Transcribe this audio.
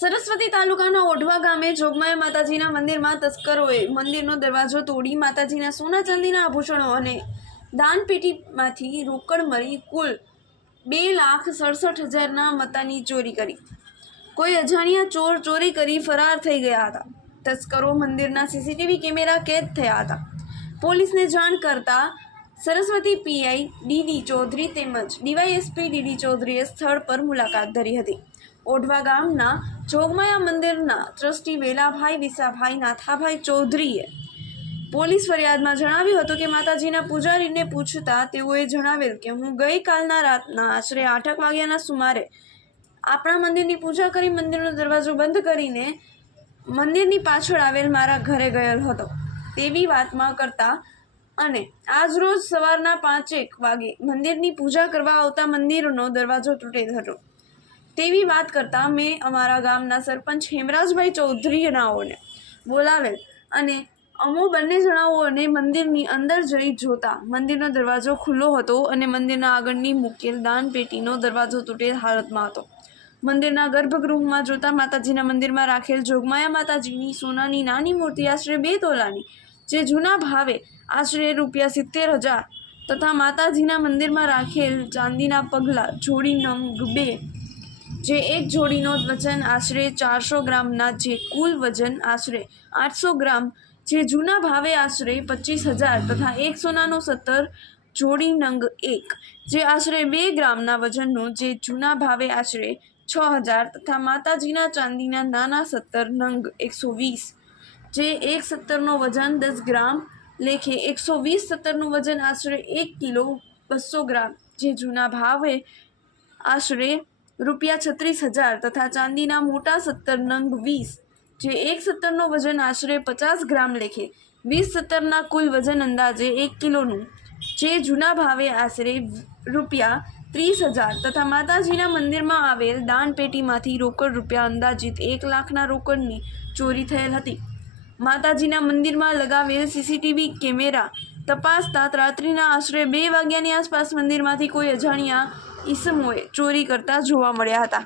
સરસ્વતી તાલુકાના ઓઢવા ગામે જોગમાયા માતાજીના મંદિરમાં તસ્કરોએ મંદિરનો દરવાજો તોડી માતાજીના સોના ચાંદીના આભૂષણો અને દાનપેટીમાંથી રોકડ મળી કુલ બે લાખ સડસઠ હજારના મતાની ચોરી કરી. કોઈ અજાણ્યા ચોર ચોરી કરી ફરાર થઈ ગયા હતા. તસ્કરો મંદિરના સીસીટીવી કેમેરા કેદ થયા હતા. પોલીસને જાણ કરતા સરસ્વતી પીઆઈ ડીડી ચૌધરી તેમજ ડીવાયએસપી ડીડી ચૌધરીએ સ્થળ પર મુલાકાત ધરી હતી. ઓઢવા ગામના જોગમાયા મંદિરના ટ્રસ્ટી વેલાભાઈ વિસાભાઈ નાથાભાઈ ચૌધરીએ પોલીસ ફરિયાદમાં જણાવ્યું હતું કે માતાજીના પૂજારીને પૂછતા તેઓએ જણાવેલ કે હું ગઈકાલના રાતના આશરે આઠક વાગ્યાના સુમારે આપણા મંદિરની પૂજા કરી મંદિરનો દરવાજો બંધ કરીને મંદિરની પાછળ આવેલ મારા ઘરે ગયેલ હતો. તેવી વાતમાં કરતા અને આજરોજ સવારના પાંચેક વાગે મંદિરની પૂજા કરવા આવતા મંદિરનો દરવાજો તૂટેલ હતો. તેવી વાત કરતાં મેં અમારા ગામના સરપંચ હેમરાજભાઈ ચૌધરીનાઓને બોલાવેલ અને અમો બંને જણાઓને મંદિરની અંદર જઈ જોતા. મંદિરનો દરવાજો ખુલ્લો હતો અને મંદિરના આગળની મૂકેલ દાનપેટીનો દરવાજો તૂટેલ હાલતમાં હતો. મંદિરના ગર્ભગૃહમાં જોતા માતાજીના મંદિરમાં રાખેલ જોગમાયા માતાજીની સોનાની નાની મૂર્તિ આશરે બે તોલાની, જે જૂના ભાવે આશરે રૂપિયા સિત્તેર હજાર તથા માતાજીના મંદિરમાં રાખેલ ચાંદીના પગલાં જોડી નંગ બે જે એક જોડીનો વજન આશરે ચારસો ગ્રામના જે કુલ વજન આશરે આઠસો ગ્રામ, જે જૂના ભાવે આશરે પચીસ હજાર તથા એક સોનાનો સત્તર જોડી નંગ એક, જે આશરે બે ગ્રામના વજનનો જે જૂના ભાવે આશરે છ હજાર તથા માતાજીના ચાંદીના નાના સત્તર નંગ એકસો વીસ, જે એક સત્તરનો વજન દસ ગ્રામ લેખે એકસો વીસ સત્તરનું વજન આશરે એક કિલો બસો ગ્રામ, જે જૂના ભાવે આશરે રૂપિયા છત્રીસ હજાર તથા ચાંદીના મોટા સત્તર નંગ વીસ, જે એક સત્તરનો વજન આશરે પચાસ ગ્રામ લેખે. વીસ સત્તરના કુલ વજન અંદાજે એક કિલોનું, જે જૂના ભાવે આશરે રૂપિયા ત્રીસ હજાર તથા માતાજીના મંદિરમાં આવેલ દાનપેટીમાંથી રોકડ રૂપિયા અંદાજિત એક લાખના રોકડની ચોરી થયેલ હતી. માતાજીના મંદિરમાં લગાવેલ સીસીટીવી કેમેરા તપાસતા રાત્રિના આશરે બે વાગ્યાની આસપાસ મંદિરમાંથી કોઈ અજાણ્યા ઈસમોએ ચોરી કરતા જોવા મળ્યા હતા.